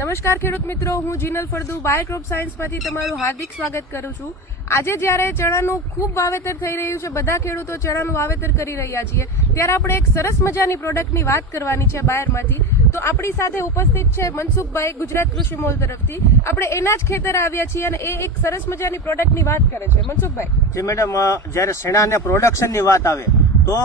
નમસ્કાર ખેડૂત મિત્રો, હું જીનલ ફળદુ બાયોક્રોપ સાયન્સમાંથી તમારું હાર્દિક સ્વાગત કરું છું। આજે જ્યારે ચણાનું ખૂબ વાવેતર થઈ રહ્યું છે, બધા ખેડૂતો ચણાનું વાવેતર કરી રહ્યા છીએ, ત્યારે આપણે એક સરસ મજાની પ્રોડક્ટની વાત કરવાની છે બાયરમાંથી। તો આપણી સાથે ઉપસ્થિત છે મનસુખભાઈ, ગુજરાત કૃષિ મોલ તરફથી। આપણે એના જ ખેતર આવ્યા છીએ અને એ એક સરસ મજાની પ્રોડક્ટની વાત કરે છે। મનસુખભાઈ જી મેડમ, જ્યારે શેણાને પ્રોડક્શનની વાત આવે તો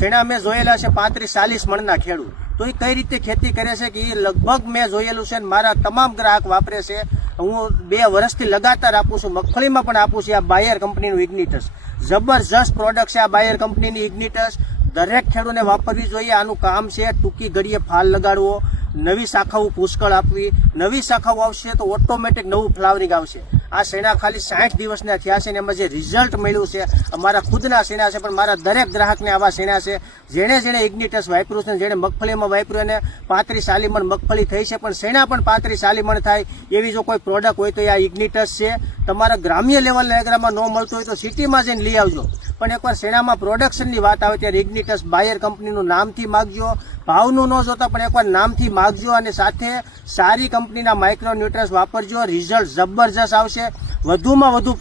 શેણા મેં જોયેલા છે 35-40 મણના ખેડૂત, તો એ કઈ રીતે ખેતી કરે છે કે એ લગભગ મેં જોયેલું છે, મારા તમામ ગ્રાહક વાપરે છે। હું 2 વર્ષથી લગાતાર આપું છું, મગફળીમાં પણ આપું છું। આ બાયર કંપનીનું ઇગ્નિટસ જબરજસ્ત પ્રોડક્ટ છે। આ બાયર કંપનીની ઇગ્નિટસ દરેક ખેડૂતને વાપરવી જોઈએ। આનું કામ છે ટૂંકી ઘડીએ ફાલ લગાડવો, નવી શાખાઓ પુષ્કળ આપવી, નવી શાખાઓ આવશે તો ઓટોમેટિક નવું ફ્લાવરિંગ આવશે। આ શેણા ખાલી 60 દિવસના થયા છે ને એમાં જે રિઝલ્ટ મળ્યું છે, અમારા ખુદના શેણા છે, પણ મારા દરેક ગ્રાહકને આવા શેણા છે। જેણે ઇગ્નિટસ વાપર્યું છે, જેણે મગફળીમાં વાપર્યું એને 35-40 મણ મગફળી થઈ છે, પણ શેણા પણ 35-40 મણ થાય એવી જો કોઈ પ્રોડક્ટ હોય તો આ ઇગ્નિટસ છે। તમારા ગ્રામ્ય લેવલના એગ્રામાં ન મળતું હોય તો સિટીમાં જઈને લઈ આવજો, પણ એકવાર શેણામાં પ્રોડક્શનની વાત આવે ત્યારે ઇગ્નિટસ બાયર કંપનીનું નામથી માગજો, ભાવનું ન જોતા પણ એકવાર નામથી માગજો, અને સાથે સારી કંપનીના માઇક્રો ન્યુટ્રન્સ વાપરજો, રિઝલ્ટ જબરજસ્ત આવશે। વધુમાં વધુ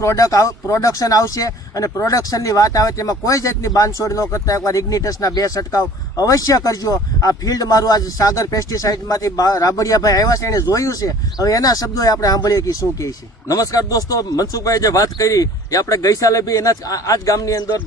પ્રોડક્શન આવશે, અને પ્રોડક્શનની વાત આવે તેમાં કોઈ જાતની બાંધછોડ ન કરતા એકવાર ઇગ્નિટસના 2 છંટકાવ અવશ્ય કરજો। આ ફિલ્ડ મારું આજે સાગર પેસ્ટિસાઇડમાંથી રાબડિયાભાઈ આવ્યા છે, એને જોયું છે, હવે એના શબ્દો આપણે સાંભળીએ કે શું કહે છે। નમસ્કાર દોસ્તો, મનસુખભાઈ જે વાત કરી એ આપણે ગઈ સાલે બી એના આ જ ગામની અંદર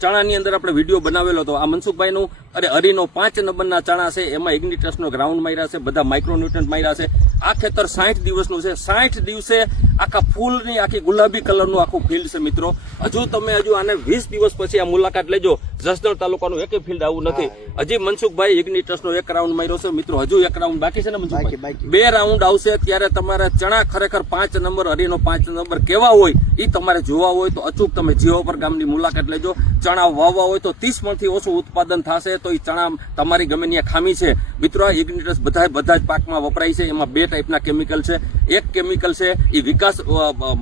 ચણાની અંદર આપણે વિડીયો બનાવેલો હતો। આ મનસુખભાઈનું હરીનો 5 નંબરના ચણા છે, એમાં ઇગ્નિટસનો ગ્રાઉન્ડ માર્યા છે, બધા માઇક્રોન્યુટ્રન્ટ માર્યા છે। આ ખેતર 60 દિવસનું છે, 60 દિવસે આખા ફૂલની આખી ગુલાબી કલરનું આખું ફિલ્ડ છે મિત્રો। હજુ આને 20 દિવસ પછી આ મુલાકાત લેજો, જસદણ તાલુકાનું એક ફિલ્ડ આવું નથી। હજી મનસુખભાઈ ઇગ્નિટસનો 1 રાઉન્ડ માર્યો છે મિત્રો, હજુ 1 રાઉન્ડ બાકી છે ને મનસુખભાઈ? 2 રાઉન્ડ આવશે ત્યારે તમારે ચણા ખરેખર 5 નંબર, હરીનો 5 નંબર કેવા હોય એ તમારે જોવા હોય તો અચૂક તમે જીવાપર ગામની મુલાકાત લેજો। ચણા વાવવા હોય તો 30 મણથી ઓછું ઉત્પાદન થશે તો એ ચણા તમારી ગમે ત્યાં ખામી છે મિત્રો। આ ઇગ્નિટસ બધા જ પાકમાં વપરાય છે। એમાં 2 ટાઈપના કેમિકલ છે, એક કેમિકલ છે એ વિકાસ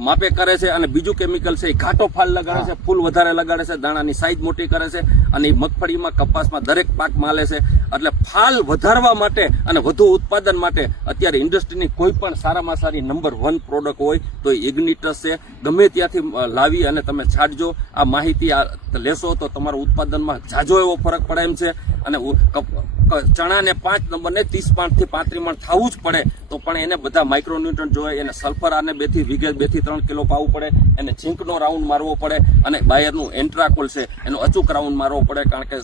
માપે કરે છે, અને બીજું કેમિકલ છે એ ઘાટો ફાલ લગાડે છે, ફૂલ વધારે લગાડે છે, દાણાની સાઈઝ મોટી કરે છે, અને એ મગફળીમાં, કપાસમાં દરેક પાકમાં હાલે છે। એટલે ફાલ વધારવા માટે અને વધુ ઉત્પાદન માટે અત્યારે ઇન્ડસ્ટ્રીની કોઈ પણ સારામાં સારી નંબર 1 પ્રોડક્ટ હોય તો એ ઇગ્નિટસ છે। ગમે ત્યાંથી લાવી અને તમે છાંટજો, આ માહિતી લેશો તો તમારા ઉત્પાદનમાં ઝાઝો એવો ફરક પડે એમ છે। અને ચણાને 5 નંબરને 30 થી 35 મણ થવું જ પડે તો પણ એને બધા માઇક્રોન્યુટ્રન્ટ જોઈએ, એને સલ્ફર આને 2 થી 3 કિલો પાવું પડે, એને ઝીંકનો રાઉન્ડ મારવો પડે, અને બાયરનું એન્ટ્રાકોલ છે એનો અચૂક રાઉન્ડ મારવો પડે, કારણ કે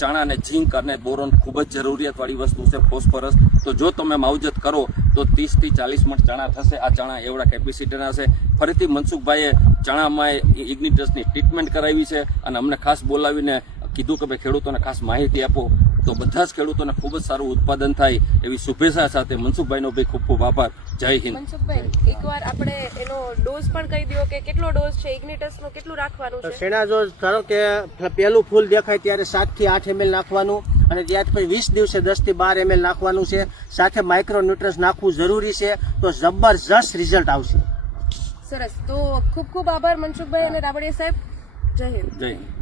ચણાને ઝીંક અને બોરોન ખૂબ જ જરૂરિયાતવાળી વસ્તુ છે, ફોસ્ફરસ। તો જો તમે માવજત કરો તો 30 થી 40 મણ ચણા થશે। આ ચણા એવડા કેપેસિટીના છે। ફરીથી મનસુખભાઈએ ચણામાં ઇગ્નિટસની ટ્રીટમેન્ટ કરાવી છે, અને અમને ખાસ બોલાવીને કીધું કે ભાઈ ખેડૂતોને ખાસ માહિતી આપો, તો બધા જ ખેડૂતોને ખૂબ જ સારું ઉત્પાદન થાય એવી શુભેચ્છા સાથે મનસુખભાઈનો ભાઈ ખૂબ ખૂબ આભાર। જય હિન્દ। મનસુખભાઈ, એકવાર આપણે એનો ડોઝ પણ કહી દો કે કેટલો ડોઝ છે ઇગ્નિટસનો, કેટલું રાખવાનું છે? શેણા જો ધારો કે પહેલું ફૂલ દેખાય ત્યારે 7 થી 8 ml નાખવાનું, અને ત્યાર પછી 20 દિવસે 10 થી 12 ml નાખવાનું છે, સાથે માઇક્રો ન્યુટ્રન્સ નાખવું જરૂરી છે, તો જબરજસ્ત રિઝલ્ટ આવશે। સરસ, તો ખૂબ ખૂબ આભાર મનસુખભાઈ અને રાબડિયા સાહેબ। જય હિન્દ। જય હિન્દ।